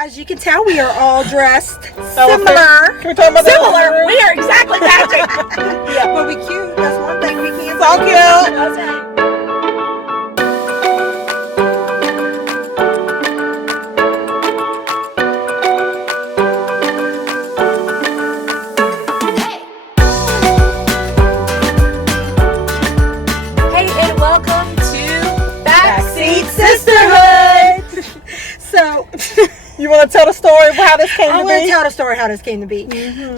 as you can tell, we are all dressed Elephant. similar. Can we talk about that? Similar. We are exactly matching. Yeah, but we cute. That's one thing we can't So do. cute. Okay. So, You want to tell the story of how this came I to want to be? tell the story how this came to be.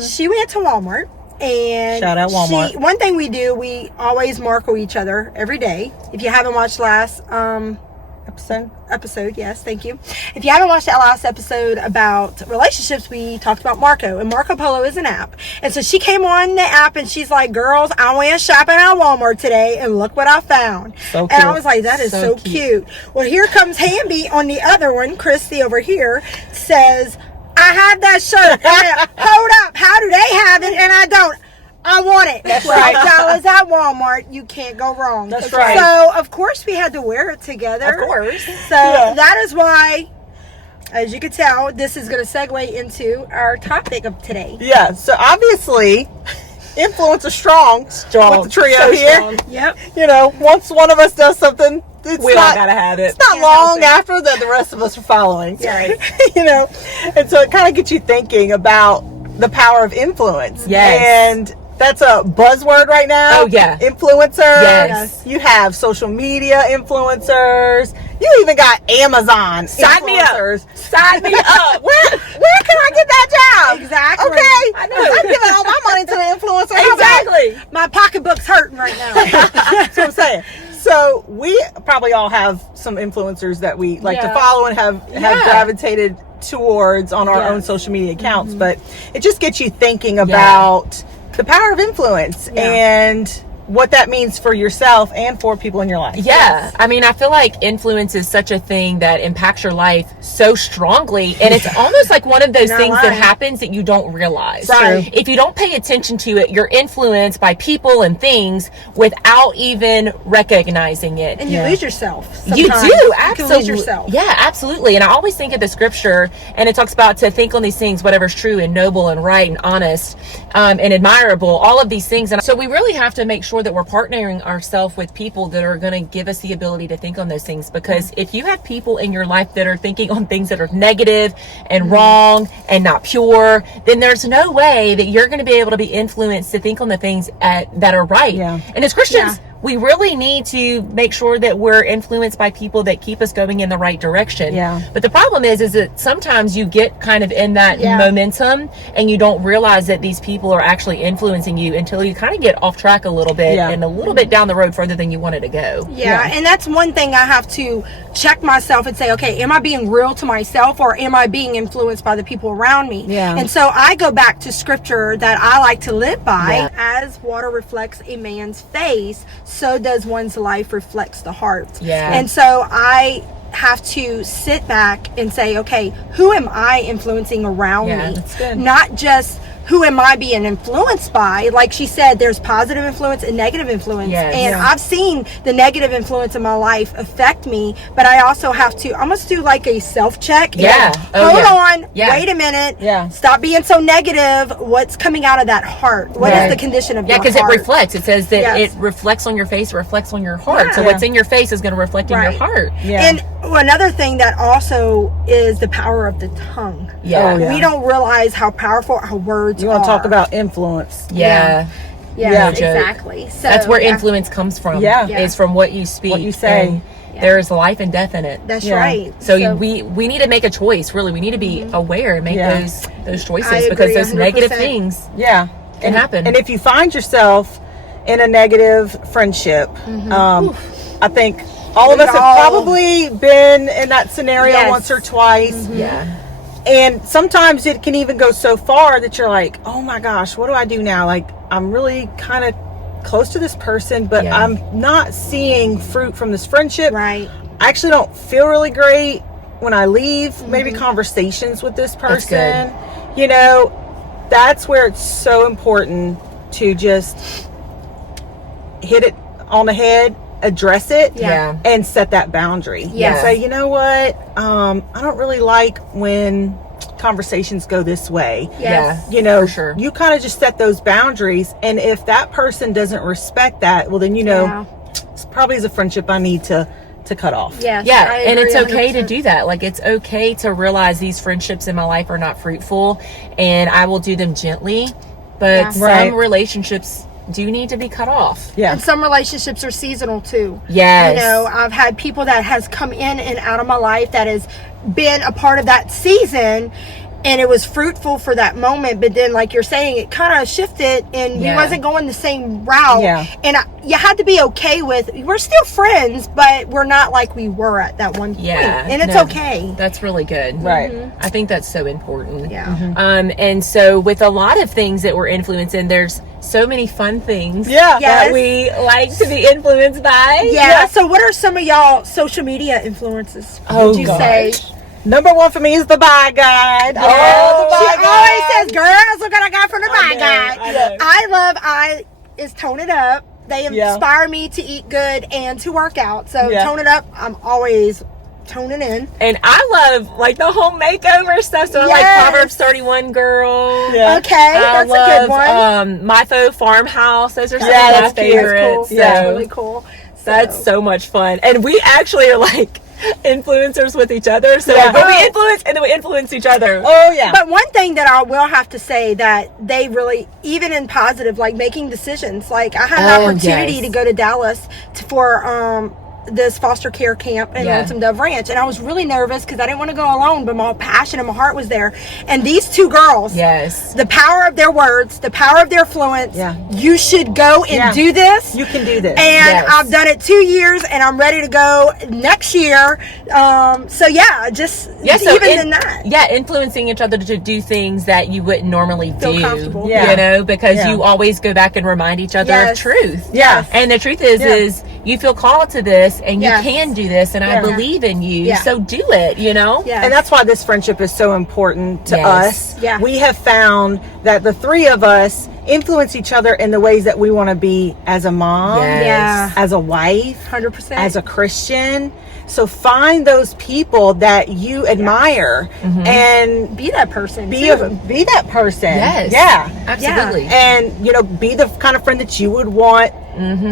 She went to Walmart, and Shout out Walmart. one thing we do, we always markle each other every day. If you haven't watched last episode, yes, thank you. If you haven't watched that last episode about relationships, we talked about Marco, and Marco Polo is an app. And so she came on the app and she's like, girls, I went shopping at Walmart today and look what I found. So cute. And I was like, that is so cute. Well, here comes Hamby on the other one. Christy over here says, I have that shirt. Hold up, how do they have it and I don't? I want it. That's $12 right. at Walmart. You can't go wrong. That's right. So, of course, we had to wear it together. Of course. So, that is why, as you can tell, this is going to segue into our topic of today. Yeah, so obviously, influence is strong with the trio So here. strong. Yep. You know, once one of us does something, it's We not, all gotta have it. It's not Can't help long it. after that the rest of us are following. Right. You know, and so it kind of gets you thinking about the power of influence. Yes. And that's a buzzword right now. Oh, yeah. Influencers. Yes. You have social media influencers. You even got Amazon Sign me up. influencers. Sign me up. Where can I get that job? Exactly. Okay. I know. I'm giving all my money to the influencer. How about- Exactly. My pocketbook's hurting right now. That's what I'm saying. So we probably all have some influencers that we like to Yeah. follow and have Yeah. gravitated towards on our Yes. own social media accounts. But it just gets you thinking about the power of influence and what that means for yourself and for people in your life. Yeah, I mean, I feel like influence is such a thing that impacts your life so strongly, and it's almost like one of those Not things that lying. happens that you don't realize. Right. If you don't pay attention to it, you're influenced by people and things without even recognizing it. And you lose yourself. You sometimes. do, You absolutely. can lose yourself. Yeah, absolutely. And I always think of the scripture, and it talks about to think on these things, whatever's true and noble and right and honest and admirable, all of these things. And so we really have to make sure that we're partnering ourselves with people that are going to give us the ability to think on those things. Because if you have people in your life that are thinking on things that are negative and wrong and not pure, then there's no way that you're going to be able to be influenced to think on the things that are right. Yeah. And as Christians, we really need to make sure that we're influenced by people that keep us going in the right direction. Yeah. But the problem is that sometimes you get kind of in that momentum and you don't realize that these people are actually influencing you until you kind of get off track a little bit and a little bit down the road further than you wanted to go. Yeah, and that's one thing I have to check myself and say, okay, am I being real to myself or am I being influenced by the people around me? Yeah. And so I go back to scripture that I like to live by. As water reflects a man's face, so does one's life reflects the heart. Yeah. And so I have to sit back and say, okay, who am I influencing around me? That's good. Not just who am I being influenced by? Like she said, there's positive influence and negative influence. Yes. And I've seen the negative influence in my life affect me, but I also have to almost do like a self-check. Yeah. Hold on. Yeah. Wait a minute. Yeah. Stop being so negative. What's coming out of that heart? What is the condition of your heart? because it reflects. It says that Yes. it reflects on your face, it reflects on your heart. Yeah. So what's in your face is going to reflect in your heart. Yeah. And another thing that also is the power of the tongue. Yeah. Oh, yeah. We don't realize how powerful our words You are. want to talk about influence. Yeah. Yeah, No joke. exactly. So That's where influence comes from. Yeah. Is from what you speak. What you say. And there's life and death in it. That's Yeah. right. So we need to make a choice. Really, we need to be aware and make those choices, I because agree, those negative 100%. things Yeah. can happen. And if you find yourself in a negative friendship, I think all of us have probably been in that scenario Yes. once or twice. yeah, And sometimes it can even go so far that you're like, oh my gosh, what do I do now? Like, I'm really kind of close to this person, but Yeah. I'm not seeing fruit from this friendship. Right. I actually don't feel really great when I leave maybe conversations with this That's good. person. You know, that's where it's so important to just hit it on the head address it Yeah. and set that boundary. Yeah. And say, you know what? I don't really like when conversations go this way. Yes. You know, For sure. you kind of just set those boundaries. And if that person doesn't respect that, well, then, you know, Yeah. it's probably is a friendship I need to cut off. Yes, Yeah, I and it's agree okay to 100%. do that. Like, it's okay to realize these friendships in my life are not fruitful, and I will do them gently. But Yeah. some Right. relationships do need to be cut off. Yeah. And some relationships are seasonal too. Yes. You know, I've had people that has come in and out of my life that has been a part of that season, and it was fruitful for that moment, but then like you're saying, it kind of shifted and we Yeah. wasn't going the same route. Yeah. And you had to be okay with, we're still friends, but we're not like we were at that one point. Yeah. And it's No, okay. That's really good. Right. I think that's so important. Yeah. And so with a lot of things that we're influenced in, there's so many fun things Yeah. Yes. that we like to be influenced by. Yeah. So what are some of y'all social media influences? Oh, would you gosh. say? Number one for me is the buy guide. Yeah. Oh, the She buy always guide. says, girls, look what I got from the buy know, guide. I know. I is Tone It Up. They Yeah. inspire me to eat good and to work out. So Yeah. Tone It Up, I'm always toning in. And I love like the home makeover stuff. So I like Yes. Proverbs 31 girl. Yeah. Okay, I that's love, a good one. My Faux Farmhouse. Those are some Yeah, of my that's cute. That's favorites. cool. So That's really cool. that's so much fun. And we actually are like influencers with each other. So Yeah. like, when we influence and then we influence each other. Oh, yeah. But one thing that I will have to say that they really, even in positive, like making decisions. Like I had an Oh, opportunity yes. to go to Dallas for this foster care camp in Yeah. Lonesome Dove Ranch, and I was really nervous because I didn't want to go alone, but my passion and my heart was there. And these two girls, Yes. the power of their words, the power of their fluence. Yeah. You should go and Yeah. do this. You can do this. And Yes. I've done it 2 years, and I'm ready to go next year. So yeah, just So even in that. Yeah, influencing each other to do things that you wouldn't normally Feel do. comfortable. Yeah. You know, because Yeah. you always go back and remind each other Yes. of truth. Yes. And the truth is, Yeah. is you feel called to this and Yes. you can do this and I Yeah. believe in you. Yeah. So do it, you know? Yeah. And that's why this friendship is so important to Yes. us. Yeah. We have found that the three of us influence each other in the ways that we want to be as a mom, Yes. Yeah. as a wife, 100%. as a Christian. So find those people that you admire and be that person. be too. be that person. Yes. Yeah. Absolutely. And you know, be the kind of friend that you would want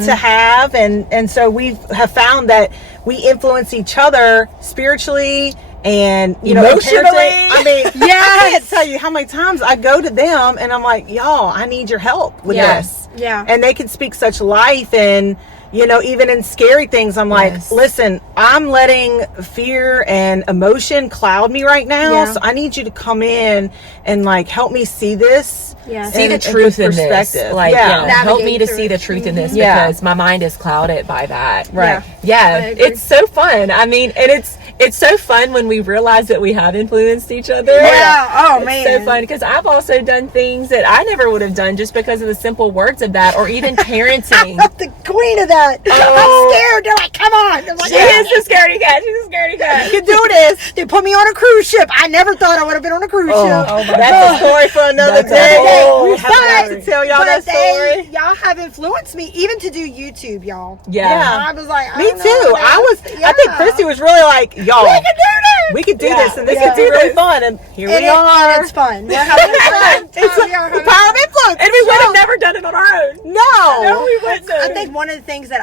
to have, and so we have found that we influence each other spiritually and you know, Emotionally. parenting. I mean, I Yes. can't tell you how many times I go to them and I'm like, y'all, I need your help with Yes. this. Yeah. And they can speak such life, and you know, even in scary things, I'm like, Yes. listen, I'm letting fear and emotion cloud me right now. Yeah. So I need you to come in and like help me see this. Yeah. See the and truth with in this. perspective. Like, Yeah. help me Navigate to through see it. the truth in this Yeah. because my mind is clouded by that. Right. Yeah, I agree. it's so fun. I mean, and it's so fun when we realize that we have influenced each other. Yeah. Oh, It's man. so fun because I've also done things that I never would have done just because of the simple words of that, or even parenting. I'm the queen of that. Oh. I'm scared. They're like, come on. I'm like, She is the scaredy cat. She's a scaredy cat. You can do this. They put me on a cruise ship. I never thought I would have been on a cruise ship. That's a story for another That's a day. whole We have got to tell y'all that story. Y'all have influenced me even to do YouTube, y'all. Yeah. I was like, I Me don't know, too. man. I think Christy was really like, y'all, We can do this. we could do Yeah. this, and this Yeah. could be really fun. And here And we it- are. and it's fun. We're having fun. It's We are the having power fun. of influence. And we would have never done it on our own. No. No, we wouldn't. I think one of the things that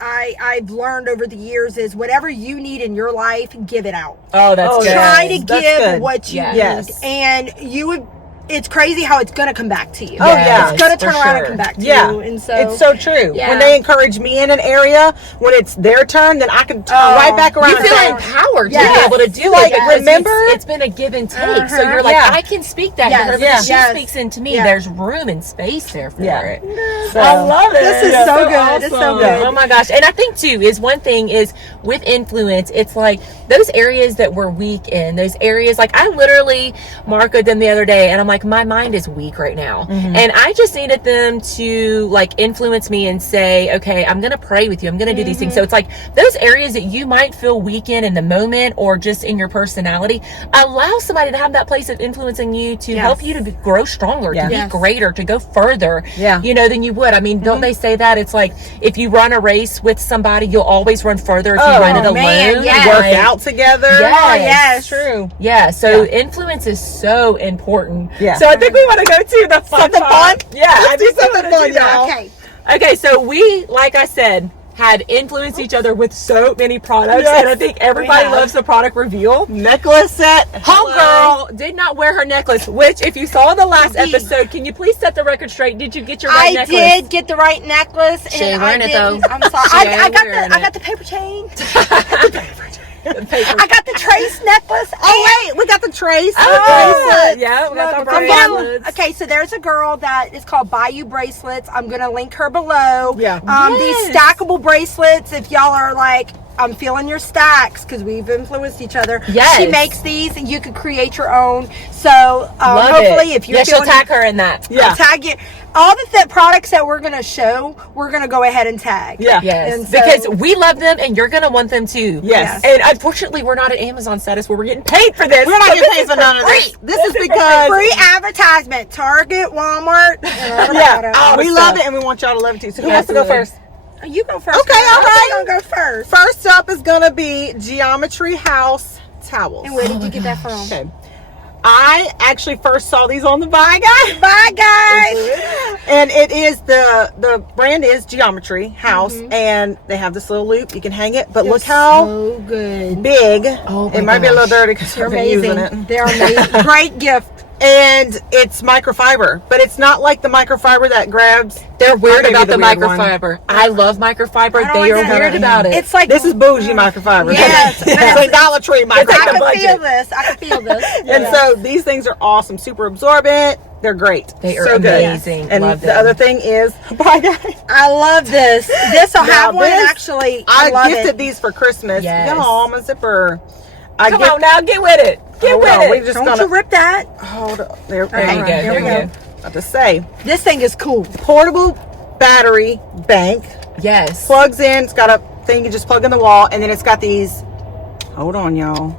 I've learned over the years is whatever you need in your life, give it out. Oh, that's Oh, good. yeah. Try to that's give good. what you Yeah. need, Yes. and you would. It's crazy how it's gonna come back to you. Oh, yeah. It's gonna for turn around and sure. come back to Yeah, you. And so it's so true. Yeah. When they encourage me in an area, when it's their turn, then I can turn Oh, right back around. You and feel say, empowered to Yes. be able to do Like, it. because remember? it's been a give and take. So Uh-huh. you're like, Yeah. I can speak that Yes. to her, but Yeah. she Yes. speaks into me. Yeah. There's room and space there for Yeah. it. So- I love it. This is Yeah, so good. It's so awesome. good. Oh my gosh. And I think too is one thing is with influence, it's like those areas that we're weak in, those areas like I literally marcoed them the other day and I'm like, like, my mind is weak right now. And I just needed them to like influence me and say, okay, I'm going to pray with you. I'm going to do these things. So it's like those areas that you might feel weak in the moment or just in your personality, allow somebody to have that place of influencing you to help you to grow stronger, to be greater, to go further, you know, than you would. I mean, don't they say that? It's like, if you run a race with somebody, you'll always run further if you run it alone. Man, Work out together. Yes. True. Yeah, so influence is so important. Yeah. So I think we want to go to the fun Something fun? Yeah, Let's do something fun, y'all. Okay. Okay, so we, like I said, had influenced each other with so many products, and I think everybody loves the product reveal. Necklace set. Homegirl did not wear her necklace, which, if you saw the last episode, can you please set the record straight? Did you get your right necklace? I did get the right necklace. She ain't wearing it, though. I'm sorry. I got the paper chain. I got the trace necklace. Oh wait, we got the trace. Yeah, we got the bracelets. Okay, so there's a girl that is called Bayou Bracelets. I'm gonna link her below. Yeah. These stackable bracelets. If y'all are like, I'm feeling your stacks, because we've influenced each other. Yes. She makes these, and you could create your own. So hopefully, if you're she'll tag her in that. I'll tag you. All the products that we're going to show, we're going to go ahead and tag. Yeah. Yes. And so, because we love them and you're going to want them too. Yes. And unfortunately, we're not at Amazon status where we're getting paid for this. We're not getting paid for none of this. This is because free advertisement. Target, Walmart. We love it and we want y'all to love it too. So who wants to go first? You go first. Okay, all right. I'm going to go first. First up is going to be Geometryhouse towels. And where did you get that from? Okay. I actually first saw these on the Buy Guy. Bye, guys. And it is the brand is Geometryhouse, and they have this little loop. You can hang it, but look how So good. big. Oh my it might be a little gosh. dirty because They're I've been using amazing. it. They're amazing. Great gift. And it's microfiber, but it's not like the microfiber that grabs. They're weird I'll give you about the weird one. microfiber. I love microfiber. I don't They like are that. weird about it. It's like This is bougie microfiber. Yes. It's like Dollar Tree I microfiber. can budget. feel this. I can feel this. And so these things are awesome, super absorbent. They're great. They are so good. amazing. And Love the them. other thing is, Buy Guy. I love this. This will Now have one. And this, actually, I love gifted it. these for Christmas. Yes. Y'all, I'm a zipper. Come on now, get with it. Get Hold with on, it. we just Don't gonna you rip that. hold up. There There you go. Here There we you go. go. About to say, This thing is cool. portable battery bank. Yes. Plugs in. It's got a thing you just plug in the wall, and then it's got these. Hold on, y'all.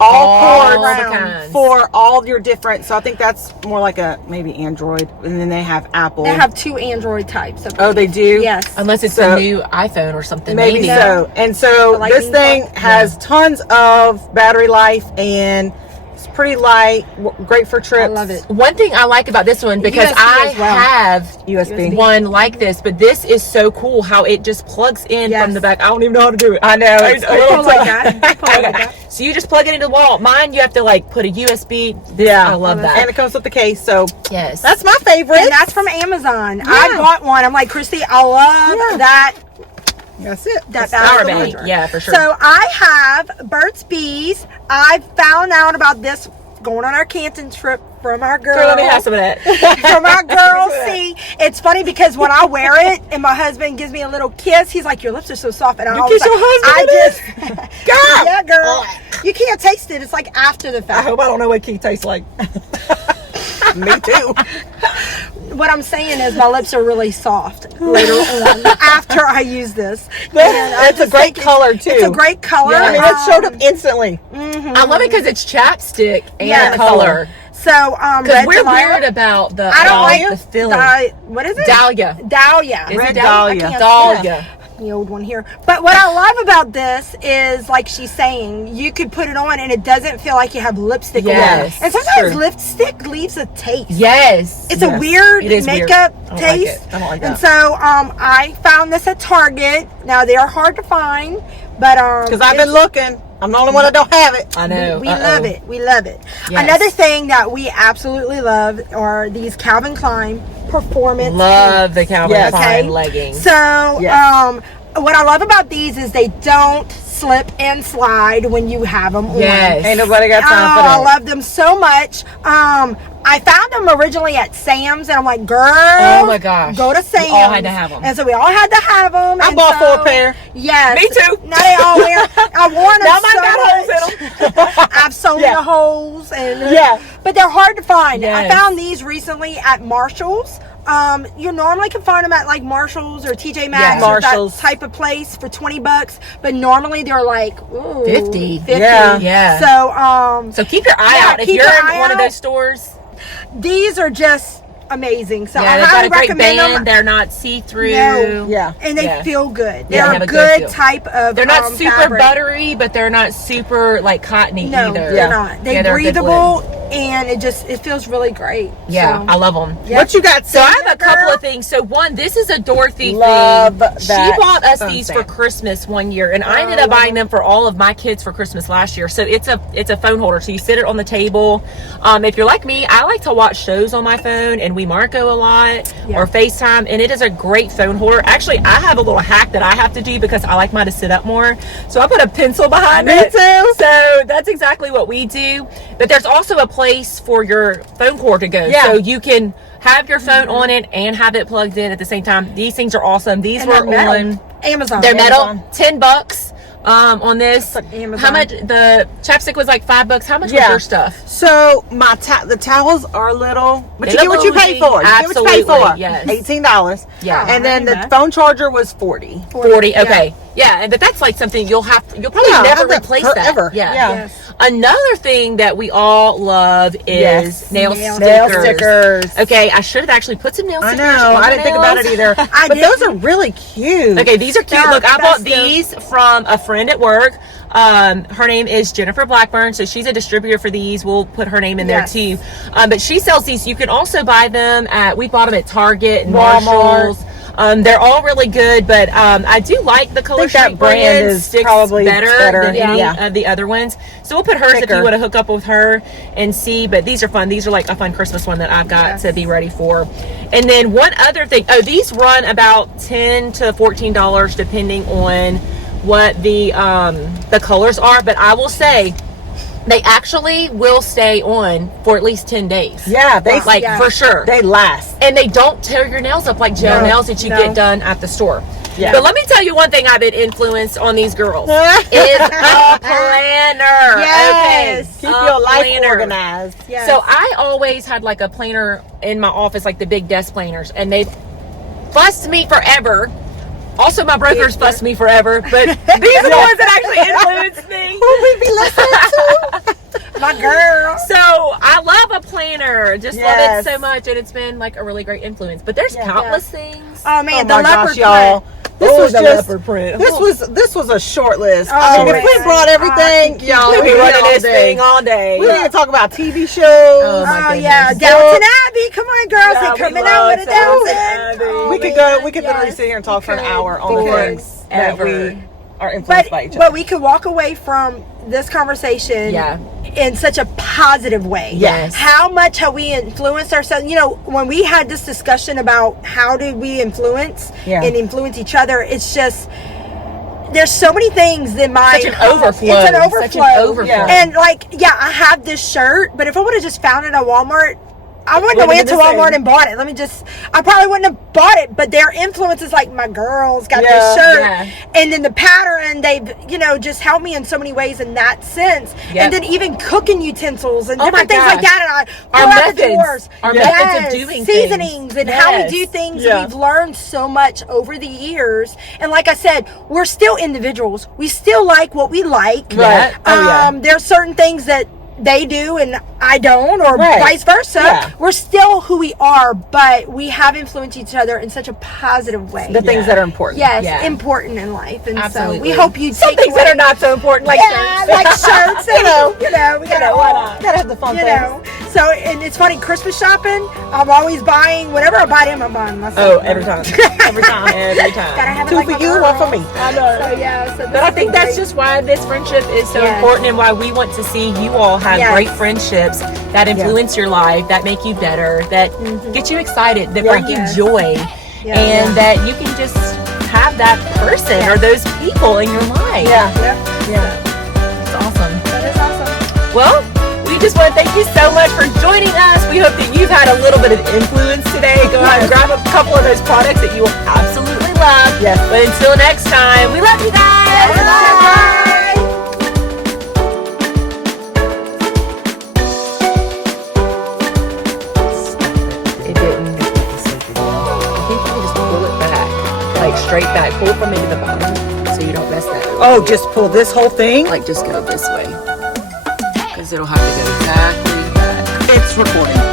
All the cords kinds. for all your different. So I think that's more like a maybe Android, and then they have Apple. They have 2 Android types. Of Oh, they do. Yes. Unless it's So- a new iPhone or something. Maybe Maybe. so. And so The this lightning thing plug? has tons of battery life, and it's pretty light, great for trips. I love it. One thing I like about this one, because USB I as well. have USB. one like this, but this is so cool how it just plugs in Yes. from the back. I don't even know how to do it. I know. It's Pull like that. Pull like that. So you just plug it into the wall. Mine, you have to like put a USB. Yeah. I love that. And it comes with the case. So Yes. that's my favorite. And that's from Amazon. I bought one. I'm like, Christy, I love that. That's it. That Power battery. bank. Yeah, for sure. So I have Burt's Bees. I found out about this going on our Canton trip from our girls. Girl, let me have some of that. From our girls. See, it's funny because when I wear it and my husband gives me a little kiss, he's like, your lips are so soft. And I always kiss your husband I with just, God. yeah, girl. You can't taste it. It's like after the I fact. hope I don't know what key tastes like. Me too. What I'm saying is my lips are really soft later on after I use this. And I It's a just great think color too. It's a great color. I mean, it showed up instantly. I love it because it's chapstick and Yeah. color. So, Because red we're Delilah. weird about the I don't like the filling. what is it? Dahlia. Dahlia. Is Red it Dahlia? Dahlia. Dahlia. The old one here. But what I love about this is, like she's saying, you could put it on and it doesn't feel like you have lipstick Yes, on. And sometimes true. lipstick leaves a taste. Yes. It's a weird It is weird. makeup I don't like taste. it. I don't like And that. so I found this at Target. Now they are hard to find, but Because I've been looking. I'm the only one that don't have it. I know. we love it. We love it. Yes. Another thing that we absolutely love are these Calvin Klein performance. Love the Calvin Yes. Klein Okay. leggings. So, Yes. what I love about these is they don't slip and slide when you have them on. Yes. Ain't nobody got time for Oh, I that. love them so much. I found them originally at Sam's, and I'm like, girl, Oh my gosh. go to Sam's. We all had to have them. And so we all had to have them. I bought 4 pair. Yes. Me too. Now they all wear. I worn them Now mine got holes so in much. I've sewn the holes, and but they're hard to find. Yes. I found these recently at Marshall's. You normally can find them at like Marshalls or TJ Maxx or that type of place for $20, but normally they're like 50. Yeah. So keep your eye out if you're in one of those stores. These are just amazing. So I they've got highly a great recommend band. them. They're not see-through. No. And they feel good. Yeah, They're a good type of They're not super fabric. buttery, but they're not super like cottony either. They're not. They're breathable, and it feels really great. Yeah, so. I love them. Yep. What you got? So I have a couple of things. So one, this is a Dorothy love thing. She that bought us these for Christmas one year, and I ended up buying them for all of my kids for Christmas last year. So it's a phone holder. So you sit it on the table. If you're like me, I like to watch shows on my phone, and we Marco a lot or FaceTime, and it is a great phone holder. Actually, I have a little hack that I have to do because I like mine to sit up more. So I put a pencil behind it. Me too. So that's exactly what we do. But there's also a place for your phone cord to go. So you can have your phone on it and have it plugged in at the same time. These things are awesome. These were on Amazon. They're metal. $10 on this. Amazon. How much? The chapstick was like $5. How much was your stuff? So the towels are little, but you get what you pay for. Absolutely. You get what you pay for. Yes. $18. Yeah. And then the phone charger was $40. 40. Okay. Yeah, but that's like something you'll probably never replace that. Ever. Yeah. Yes. Another thing that we all love is nail stickers. Okay, I should have actually put some nail stickers. I know. I didn't think about it either. But those are really cute. Okay, these are cute. Look, I bought these from a friend at work. Her name is Jennifer Blackburn, so she's a distributor for these. We'll put her name in there too. But she sells these. You can also buy them we bought them at Target and Marshalls. They're all really good, but I do like the Color Street brand sticks probably better than any of the other ones. So we'll put hers if you want to hook up with her and see. But these are fun. These are like a fun Christmas one that I've got to be ready for. And then one other thing. Oh, these run about $10 to $14 depending on what the colors are. But I will say, they actually will stay on for at least 10 days. Yeah, for sure. They last. And they don't tear your nails up like gel nails that you get done at the store. Yeah. But let me tell you one thing I've been influenced on these girls is a planner. Yes. Okay. Keep your life organized. Yes. So I always had like a planner in my office, like the big desk planners, and they've fussed me forever. Also, my brokers fussed me forever, but these are the ones that actually influenced me. Who we be listening to? My girl. So I love a planner. Just love it so much, and it's been like a really great influence. But there's countless things. Oh man, the leopard y'all. This was the just leopard print. This was a short list. Oh, I mean, if we brought everything, y'all, we'd be running this day. thing all day. We need to talk about TV shows. Oh my goodness. yeah, Downton Abbey. Come on, girls, Yeah, they coming out with a Downton. Oh, We could go. We could literally sit here and talk for an hour on things that we are influenced by each other. But we could walk away from this conversation in such a positive way. Yes. How much have we influenced ourselves? You know, when we had this discussion about how did we influence and influence each other, it's just there's so many things that such an overflow. It's an overflow. Such an overflow. And like, I have this shirt, but if I would have just found it at Walmart, I wouldn't have went to Walmart and bought it. I probably wouldn't have bought it, but their influence is like my girls got this shirt. And then the pattern, they've, just helped me in so many ways in that sense. And then even cooking utensils and different things like that. And our methods of doing seasonings things. And how we do things. We've learned so much over the years. And like I said, we're still individuals. We still like what we like. Right. There's certain things that they do and I don't, or vice versa. We're still who we are, but we have influenced each other in such a positive way. The things that are important. Yes, important in life. And absolutely. So we hope you some take things away, that are not so important, like shirts. like shirts. We gotta have the fun things. So, and it's funny, Christmas shopping, I'm always buying whatever I buy I'm buying myself. Oh, every time. Every time. Gotta have it Two like for my you, girl. one for me. I know. So but I think that's just why this friendship is so important, and why we want to see you all have great friendships that influence your life, that make you better, that get you excited, that bring you joy, and that you can just have that person or those people in your life. Yeah. It's awesome. That is awesome. Well, we've just want to thank you so much for joining us. We hope that you've had a little bit of influence today. Go out and grab a couple of those products that you will absolutely love. Yes. But until next time, we love you guys. Bye. It didn't. I think you can just pull it back, like straight back. Pull from maybe the bottom so you don't mess that up. Oh, just pull this whole thing? Like just go this way because it'll have to go exactly back. It's recording.